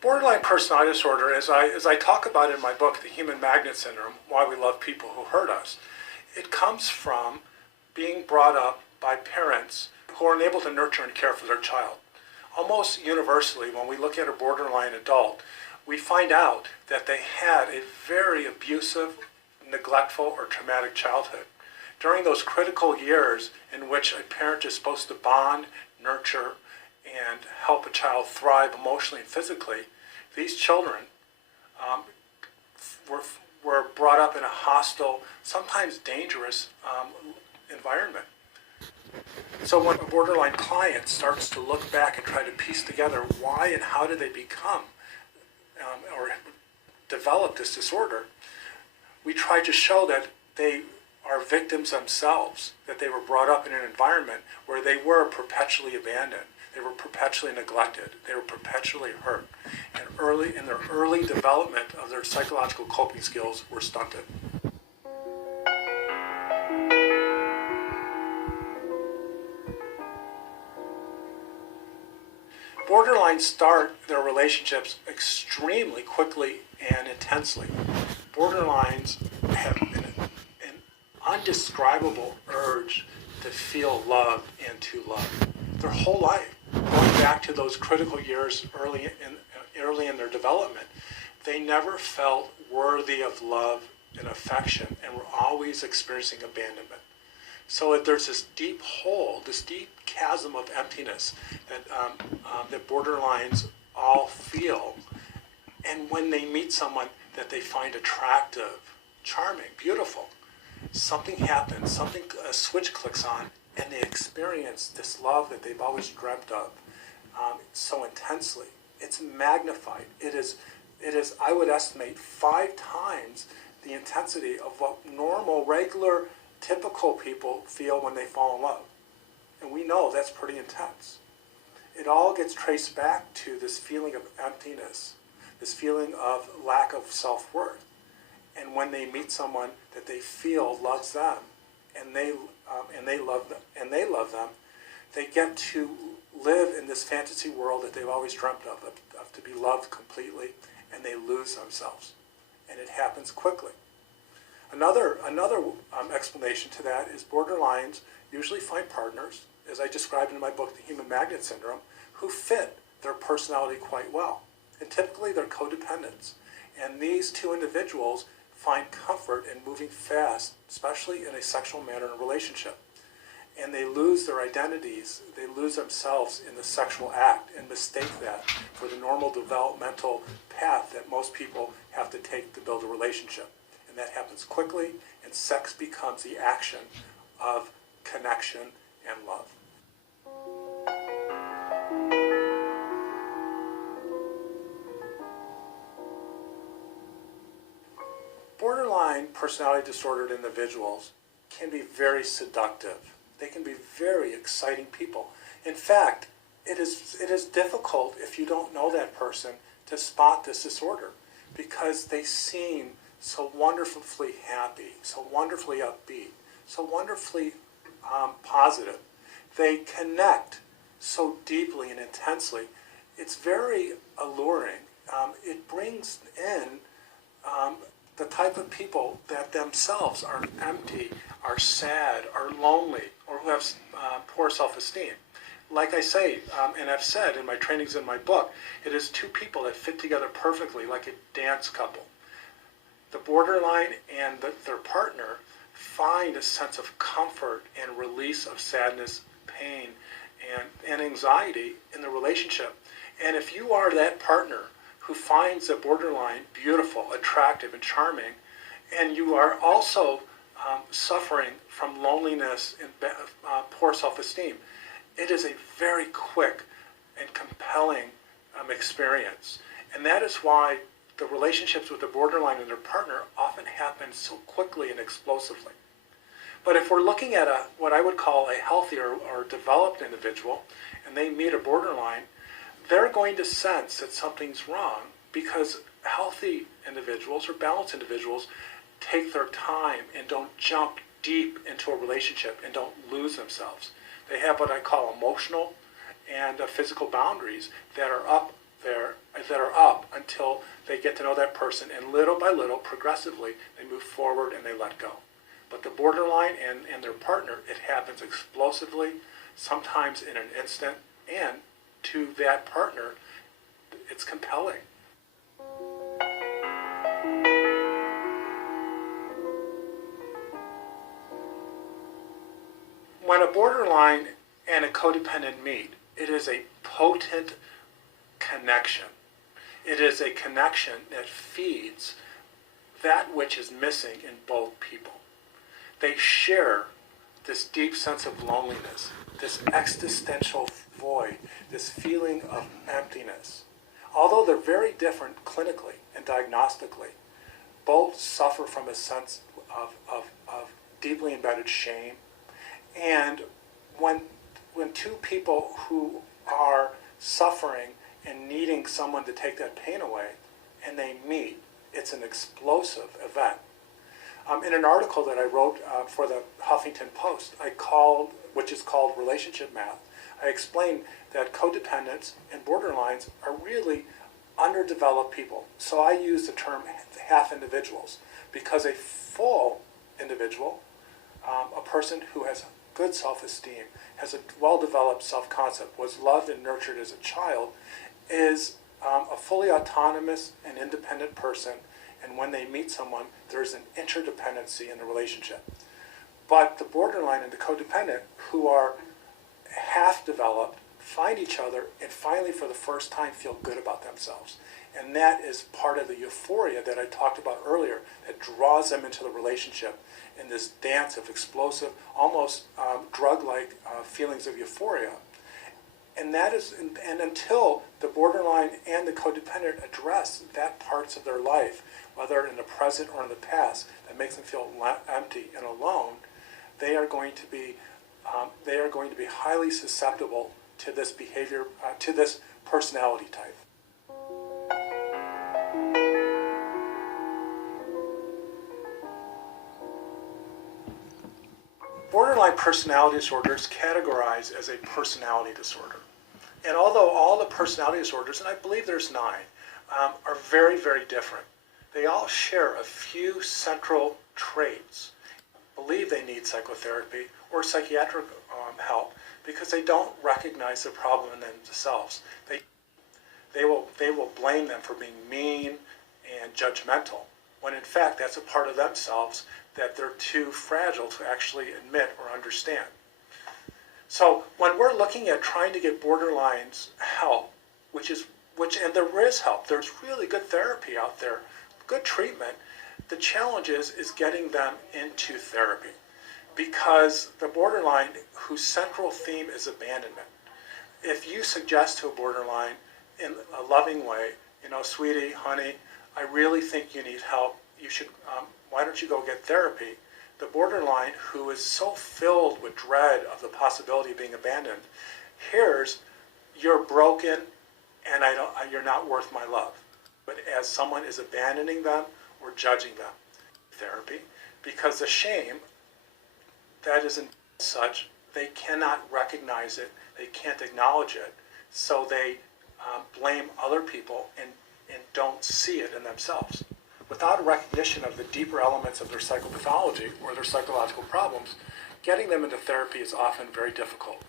Borderline personality disorder, as I talk about in my book, The Human Magnet Syndrome, Why We Love People Who Hurt Us, it comes from being brought up by parents who are unable to nurture and care for their child. Almost universally, when we look at a borderline adult, we find out that they had a very abusive, neglectful, or traumatic childhood. During those critical years in which a parent is supposed to bond, nurture, and help a child thrive emotionally and physically, these children were brought up in a hostile, sometimes dangerous environment. So when a borderline client starts to look back and try to piece together why and how did they become or develop this disorder, we try to show that they are victims themselves, that they were brought up in an environment where they were perpetually abandoned, they were perpetually neglected, they were perpetually hurt, and in their early development of their psychological coping skills were stunted. Borderlines start their relationships extremely quickly and intensely. Borderlines have an undescribable urge to feel loved and to love. Their whole life, going back to those critical years early in their development, they never felt worthy of love and affection and were always experiencing abandonment. So there's this deep hole, this deep chasm of emptiness that borderlines all feel. And when they meet someone that they find attractive, charming, beautiful, something happens, a switch clicks on, and they experience this love that they've always dreamt of so intensely. It's magnified. It is, I would estimate, 5 times the intensity of what normal, regular, typical people feel when they fall in love. And we know that's pretty intense. It all gets traced back to this feeling of emptiness, this feeling of lack of self-worth. And when they meet someone that they feel loves them, and they love them, they get to live in this fantasy world that they've always dreamt of to be loved completely, and they lose themselves. And it happens quickly. Another explanation to that is borderlines usually find partners, as I described in my book, The Human Magnet Syndrome, who fit their personality quite well. And typically they're codependents. And these two individuals find comfort in moving fast, especially in a sexual manner in a relationship. And they lose their identities, they lose themselves in the sexual act and mistake that for the normal developmental path that most people have to take to build a relationship. And that happens quickly, and sex becomes the action of connection and love. Borderline personality disordered individuals can be very seductive. They can be very exciting people. In fact, it is difficult, if you don't know that person, to spot this disorder because they seem so wonderfully happy, so wonderfully upbeat, so wonderfully positive. They connect so deeply and intensely. It's very alluring. It brings in the type of people that themselves are empty, are sad, are lonely, or who have poor self-esteem. Like I say, and I've said in my trainings in my book, it is two people that fit together perfectly like a dance couple. The borderline and their partner find a sense of comfort and release of sadness, pain, and anxiety in the relationship. And if you are that partner who finds the borderline beautiful, attractive, and charming, and you are also suffering from loneliness and poor self-esteem, it is a very quick and compelling experience. And that is why the relationships with the borderline and their partner often happen so quickly and explosively. But if we're looking at what I would call a healthy or developed individual, and they meet a borderline, they're going to sense that something's wrong because healthy individuals or balanced individuals take their time and don't jump deep into a relationship and don't lose themselves. They have what I call emotional and physical boundaries that are up there that are up until they get to know that person, and little by little, progressively, they move forward and they let go. But the borderline and their partner, it happens explosively, sometimes in an instant, and to that partner, it's compelling. When a borderline and a codependent meet, it is a potent connection. It is a connection that feeds that which is missing in both people. They share this deep sense of loneliness, this existential void, this feeling of emptiness. Although they're very different clinically and diagnostically, both suffer from a sense of deeply embedded shame. And when two people who are suffering and needing someone to take that pain away, and they meet, it's an explosive event. In an article that I wrote for the Huffington Post, which is called Relationship Math, I explained that codependents and borderlines are really underdeveloped people. So I use the term half individuals, because a full individual, a person who has good self-esteem, has a well-developed self-concept, was loved and nurtured as a child, is a fully autonomous and independent person, and when they meet someone, there's an interdependency in the relationship. But the borderline and the codependent, who are half-developed, find each other and finally for the first time feel good about themselves. And that is part of the euphoria that I talked about earlier that draws them into the relationship in this dance of explosive, almost drug-like feelings of euphoria. And that is, and until the borderline and the codependent address that parts of their life, whether in the present or in the past, that makes them feel empty and alone, they are going to be highly susceptible to this behavior, to this personality type. Borderline personality disorder is categorized as a personality disorder. And although all the personality disorders, and I believe there's 9, are very, very different, they all share a few central traits. Believe they need psychotherapy or psychiatric help because they don't recognize the problem in themselves. They will blame them for being mean and judgmental, when in fact that's a part of themselves that they're too fragile to actually admit or understand. So when we're looking at trying to get borderlines help, and there is help, there's really good therapy out there, good treatment, the challenge is getting them into therapy. Because the borderline, whose central theme is abandonment, if you suggest to a borderline in a loving way, sweetie, honey, I really think you need help, you should, why don't you go get therapy? The borderline, who is so filled with dread of the possibility of being abandoned, hears, you're broken and you're not worth my love. But as someone is abandoning them or judging them, therapy, because the shame that is in such, they cannot recognize it, they can't acknowledge it, so they blame other people and don't see it in themselves. Without a recognition of the deeper elements of their psychopathology or their psychological problems, getting them into therapy is often very difficult.